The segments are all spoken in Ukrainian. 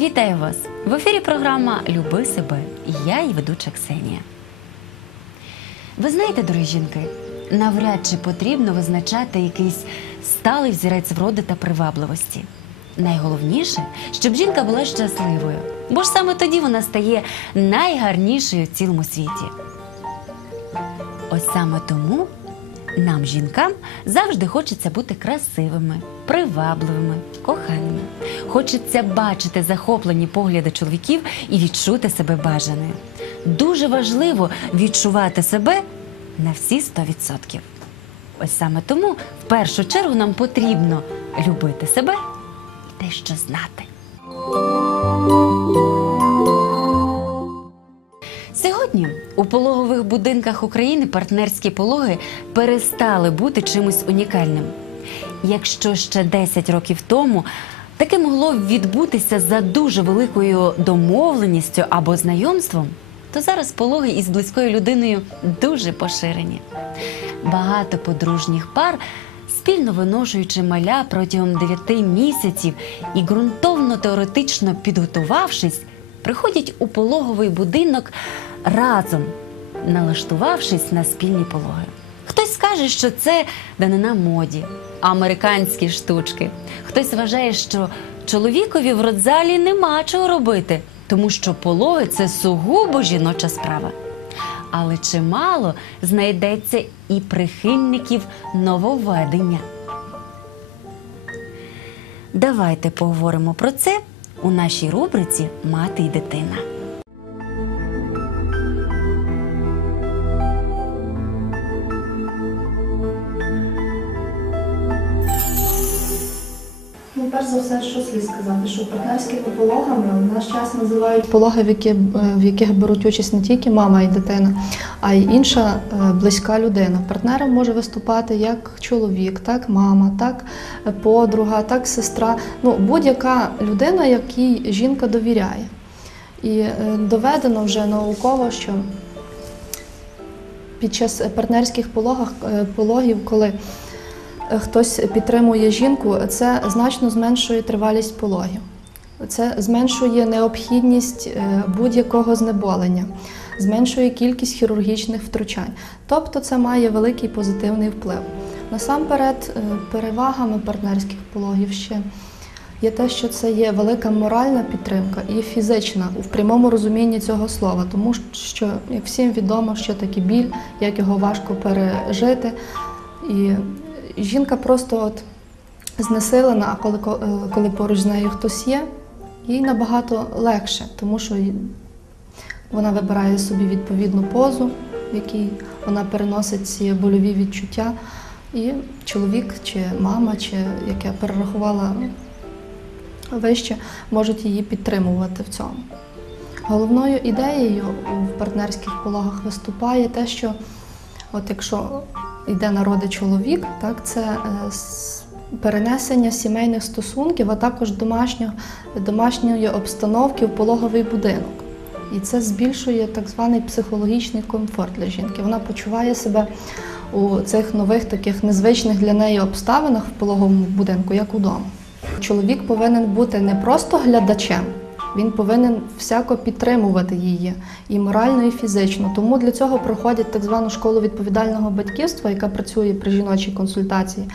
Вітаю вас! В ефірі програма Люби себе. І я її ведуча Ксенія. Ви знаєте, дорогі жінки, навряд чи потрібно визначати якийсь сталий взірець вроди та привабливості. Найголовніше, щоб жінка була щасливою, бо ж саме тоді вона стає найгарнішою в цілому світі. Ось саме тому нам, жінкам, завжди хочеться бути красивими, привабливими, коханими. Хочеться бачити захоплені погляди чоловіків і відчути себе бажаною. Дуже важливо відчувати себе на всі 100%. Ось саме тому в першу чергу нам потрібно любити себе і дещо знати. Сьогодні у пологових будинках України партнерські пологи перестали бути чимось унікальним. Якщо ще 10 років тому таке могло відбутися за дуже великою домовленістю або знайомством, то зараз пологи із близькою людиною дуже поширені. Багато подружніх пар, спільно виношуючи маля протягом 9 місяців і ґрунтовно теоретично підготувавшись, приходять у пологовий будинок разом, налаштувавшись на спільні пологи. Хтось скаже, що це данина моді, американські штучки. Хтось вважає, що чоловікові в родзалі нема чого робити, тому що пологи це сугубо жіноча справа. Але чимало знайдеться і прихильників нововведення. Давайте поговоримо про це у нашій рубриці Мати і дитина. Перш за все, що слід сказати, що партнерськими пологами в наш час називають пологи, в, які, в яких беруть участь не тільки мама і дитина, а й інша е, близька людина. Партнером може виступати як чоловік, так мама, так подруга, так сестра. Ну, будь-яка людина, якій жінка довіряє. І е, доведено вже науково, що під час партнерських пологах, е, пологів, коли хтось підтримує жінку, це значно зменшує тривалість пологів. Це зменшує необхідність е, будь-якого знеболення, зменшує кількість хірургічних втручань. Тобто це має великий позитивний вплив. Насамперед, е, перевагами партнерських пологів ще є те, що це є велика моральна підтримка і фізична в прямому розумінні цього слова, тому що як всім відомо, що таке біль, як його важко пережити. І жінка просто от знесилена, а коли, е, коли поруч з нею хтось є, їй набагато легше, тому що вона вибирає собі відповідну позу, в якій вона переносить ці больові відчуття. І чоловік, чи мама, чи як я перерахувала вище, можуть її підтримувати в цьому. Головною ідеєю в партнерських пологах виступає те, що от якщо йде народи чоловік, так це е, перенесення сімейних стосунків, а також домашнього, домашньої обстановки в пологовий будинок. І це збільшує так званий психологічний комфорт для жінки. Вона почуває себе у цих нових таких незвичних для неї обставинах в пологовому будинку, як удома. Чоловік повинен бути не просто глядачем. Він повинен всяко підтримувати її і морально, і фізично. Тому для цього проходять так звану школу відповідального батьківства, яка працює при жіночій консультації.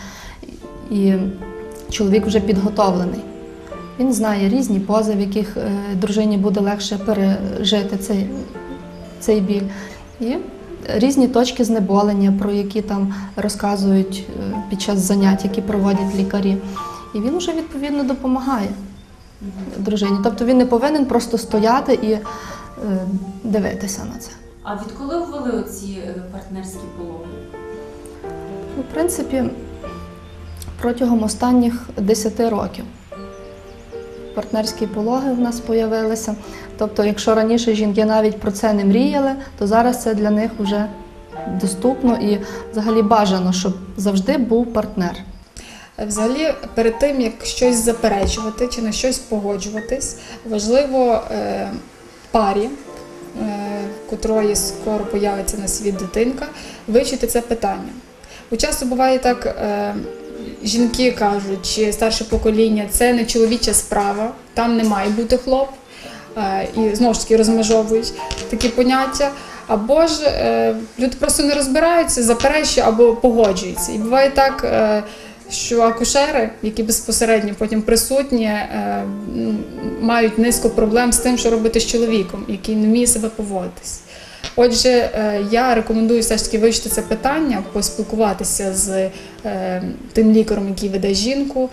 І чоловік вже підготовлений. Він знає різні пози, в яких е, дружині буде легше пережити цей, цей біль. І різні точки знеболення, про які там розказують е, під час занять, які проводять лікарі. І він вже відповідно допомагає дружині. Тобто він не повинен просто стояти і е, дивитися на це. А відколи ввели ці партнерські пологи? Ну, В принципі, протягом останніх 10 років партнерські пологи в нас з'явилися. Тобто, якщо раніше жінки навіть про це не мріяли, то зараз це для них вже доступно і взагалі бажано, щоб завжди був партнер. Взагалі, перед тим як щось заперечувати чи на щось погоджуватись, важливо е, парі, е, котрої скоро появиться на світ дитинка, вивчити це питання. Бо часто буває так, е, жінки кажуть, чи старше покоління, це не чоловіча справа, там не має бути хлоп. І знову ж таки розмежовують такі поняття. Або ж люди просто не розбираються, заперечують або погоджуються. І буває так, що акушери, які безпосередньо потім присутні, е, мають низку проблем з тим, що робити з чоловіком, який не вміє себе поводитись. Отже, е, я рекомендую все ж таки вивчити це питання, поспілкуватися з е, тим лікарем, який веде жінку,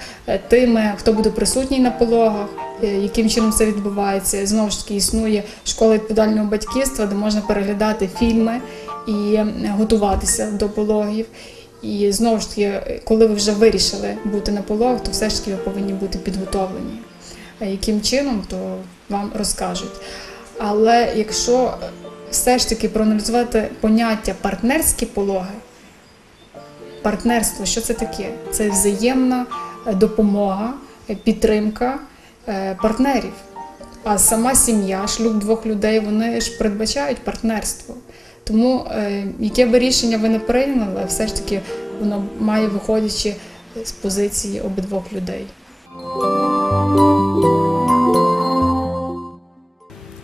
тими, хто буде присутній на пологах, яким чином це відбувається. Знову ж таки, існує школа відповідального батьківства, де можна переглядати фільми і готуватися до пологів. І знову ж таки, коли ви вже вирішили бути на пологах, то все ж таки ви повинні бути підготовлені. А яким чином, то вам розкажуть. Але якщо все ж таки проаналізувати поняття партнерські пологи, партнерство, що це таке? Це взаємна е, допомога, е, підтримка е, партнерів. А сама сім'я, шлюб двох людей, вони ж передбачають партнерство. Тому е, яке би рішення ви не прийняли, все ж таки воно має виходячи з позиції обидвох людей.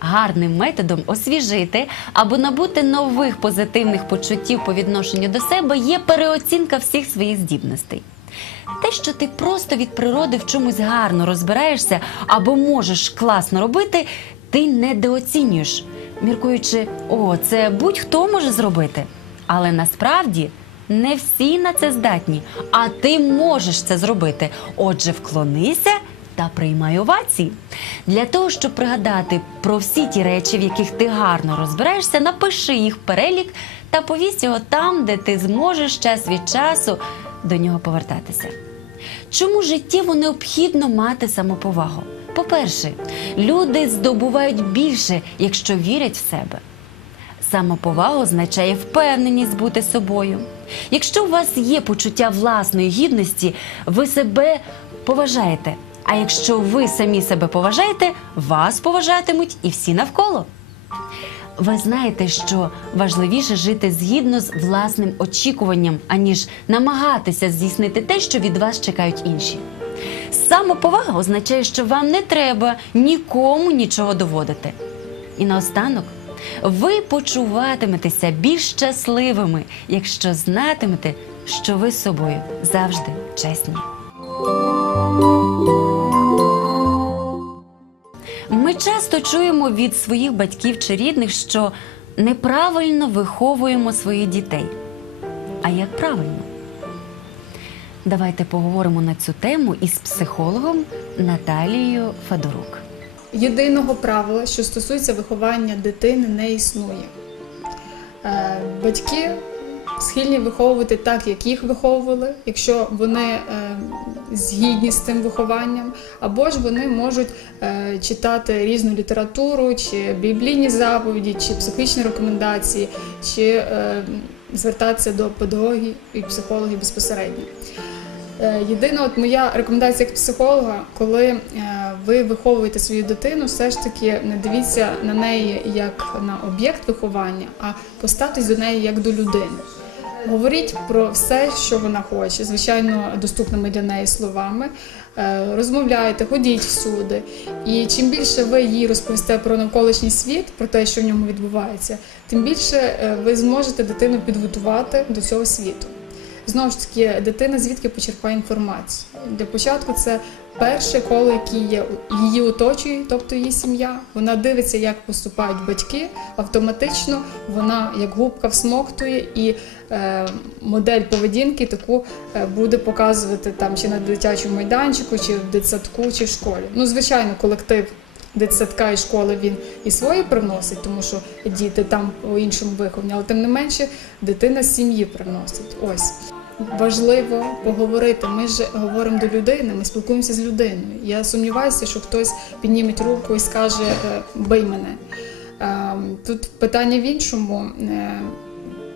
Гарним методом освіжити або набути нових позитивних почуттів по відношенню до себе є переоцінка всіх своїх здібностей. Те, що ти просто від природи в чомусь гарно розбираєшся або можеш класно робити, ти недооцінюєш, міркуючи, о, це будь-хто може зробити. Але насправді не всі на це здатні, а ти можеш це зробити. Отже, вклонися та приймай овації. Для того, щоб пригадати про всі ті речі, в яких ти гарно розбираєшся, напиши їх перелік та повісь його там, де ти зможеш час від часу до нього повертатися. Чому життєво необхідно мати самоповагу? По-перше, люди здобувають більше, якщо вірять в себе. Самоповага означає впевненість бути собою. Якщо у вас є почуття власної гідності, ви себе поважаєте. А якщо ви самі себе поважаєте, вас поважатимуть і всі навколо. Ви знаєте, що важливіше жити згідно з власним очікуванням, аніж намагатися здійснити те, що від вас чекають інші. Самоповага означає, що вам не треба нікому нічого доводити. І наостанок, ви почуватиметеся більш щасливими, якщо знатимете, що ви з собою завжди чесні. Ми часто чуємо від своїх батьків чи рідних, що неправильно виховуємо своїх дітей. А як правильно? Давайте поговоримо на цю тему із психологом Наталією Федорук. Єдиного правила, що стосується виховання дитини, не існує. Е, Батьки схильні виховувати так, як їх виховували, якщо вони е, згідні з цим вихованням, або ж вони можуть е, читати різну літературу, чи біблійні заповіді, чи психологічні рекомендації, чи звертатися до педагогів і психологів безпосередньо. Е, Єдина от моя рекомендація як психолога, коли е, ви виховуєте свою дитину, все ж таки не дивіться на неї як на об'єкт виховання, а поставтесь до неї як до людини. Говоріть про все, що вона хоче, звичайно, доступними для неї словами. Е, Розмовляйте, ходіть всюди. І чим більше ви їй розповісте про навколишній світ, про те, що в ньому відбувається, тим більше е, ви зможете дитину підготувати до цього світу. Знову ж таки, дитина звідки почерпає інформацію. Для початку це перше коло, яке її оточує, тобто її сім'я. Вона дивиться, як поступають батьки. Автоматично вона як губка всмоктує і е, модель поведінки таку е, буде показувати там чи на дитячому майданчику, чи в дитсадку, чи в школі. Ну, звичайно, колектив дитсадка і школи він і свої привносить, тому що діти там по іншому виховані, але тим не менше дитина з сім'ї привносить. Ось. Важливо поговорити. Ми ж говоримо до людини, ми спілкуємося з людиною. Я сумніваюся, що хтось підніме руку і скаже е, бий мене. Е, Тут питання в іншому. е,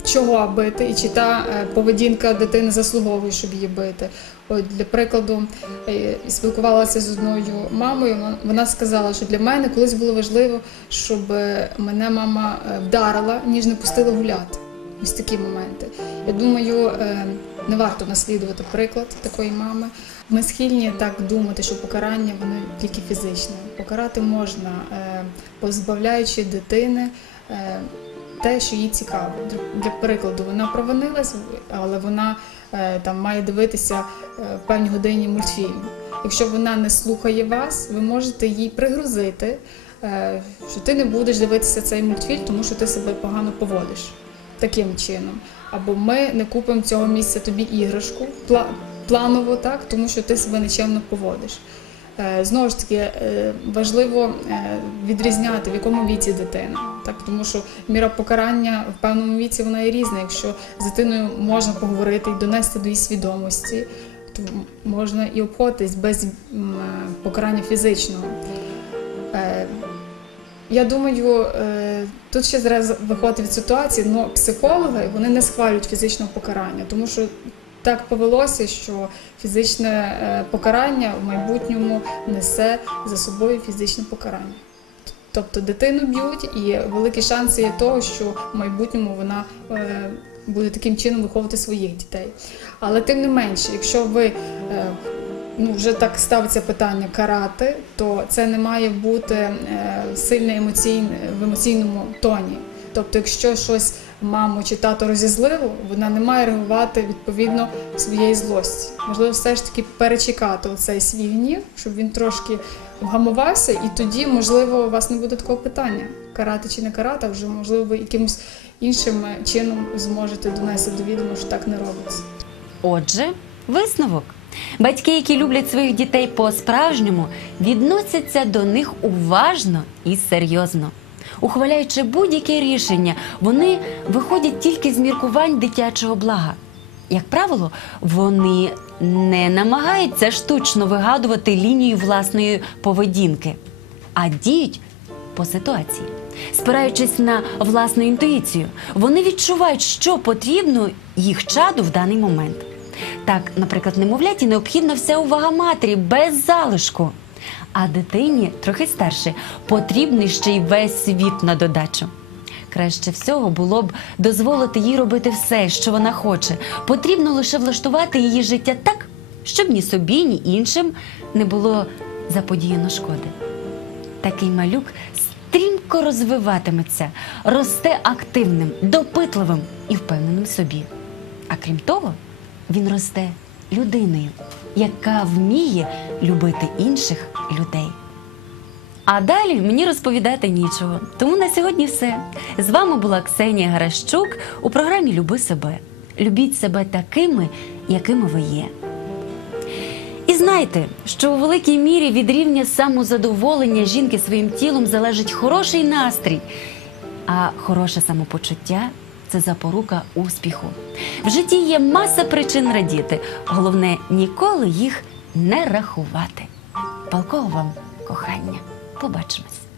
Чого бити, і чи та е, поведінка дитини заслуговує, щоб її бити. От для прикладу, спілкувалася з одною мамою. Вона сказала, що для мене колись було важливо, щоб мене мама вдарила, ніж не пустила гуляти. Ось такі моменти. Я думаю, не варто наслідувати приклад такої мами. Ми схильні так думати, що покарання воно тільки фізичне. Покарати можна, е, позбавляючи дитини е, те, що їй цікаво. Для прикладу, вона провинилась, але вона е, там має дивитися в певній годині мультфільм. Якщо вона не слухає вас, ви можете їй пригрозити, е, що ти не будеш дивитися цей мультфільм, тому що ти себе погано поводиш таким чином. Або ми не купимо цього місця тобі іграшку планово, так, тому що ти себе нечемно поводиш. Е, Знову ж таки, е, важливо е, відрізняти, в якому віці дитина. Так, тому що міра покарання в певному віці вона є різна. Якщо з дитиною можна поговорити і донести до її свідомості, то можна і обходитись без покарання фізичного. Я думаю, тут ще зараз виходить від ситуації, але психологи вони не схвалюють фізичного покарання, тому що так повелося, що фізичне е, покарання в майбутньому несе за собою фізичне покарання. Тобто дитину б'ють, і великі шанси є того, що в майбутньому вона е, буде таким чином виховувати своїх дітей. Але тим не менше, якщо ви е, ну, вже так ставиться питання карати, то це не має бути е, сильно емоційне в емоційному тоні. Тобто, якщо щось маму чи тато розізлило, вона не має реагувати відповідно своєї злості. Можливо, все ж таки перечекати оцей свій гнів, щоб він трошки вгамувався, і тоді, можливо, у вас не буде такого питання карати чи не карати, а вже можливо ви якимось іншим е, чином зможете донести до відома, що так не робиться. Отже, висновок. Батьки, які люблять своїх дітей по-справжньому, відносяться до них уважно і серйозно. Ухваляючи будь-яке рішення, вони виходять тільки з міркувань дитячого блага. Як правило, вони не намагаються штучно вигадувати лінію власної поведінки, а діють по ситуації. Спираючись на власну інтуїцію, вони відчувають, що потрібно їх чаду в даний момент. Так, наприклад, немовляті необхідна вся увага матері без залишку. А дитині, трохи старше, потрібний ще й весь світ на додачу. Краще всього було б дозволити їй робити все, що вона хоче. Потрібно лише влаштувати її життя так, щоб ні собі, ні іншим не було заподіяно шкоди. Такий малюк стрімко розвиватиметься, росте активним, допитливим і впевненим собі. А крім того, він росте людиною, яка вміє любити інших людей. А далі мені розповідати нічого. Тому на сьогодні все. З вами була Ксенія Гаращук у програмі Люби себе. Любіть себе такими, якими ви є. І знайте, що у великій мірі від рівня самозадоволення жінки своїм тілом залежить хороший настрій, а хороше самопочуття це запорука успіху. В житті є маса причин радіти. Головне ніколи їх не рахувати. Палкого вам кохання. Побачимось.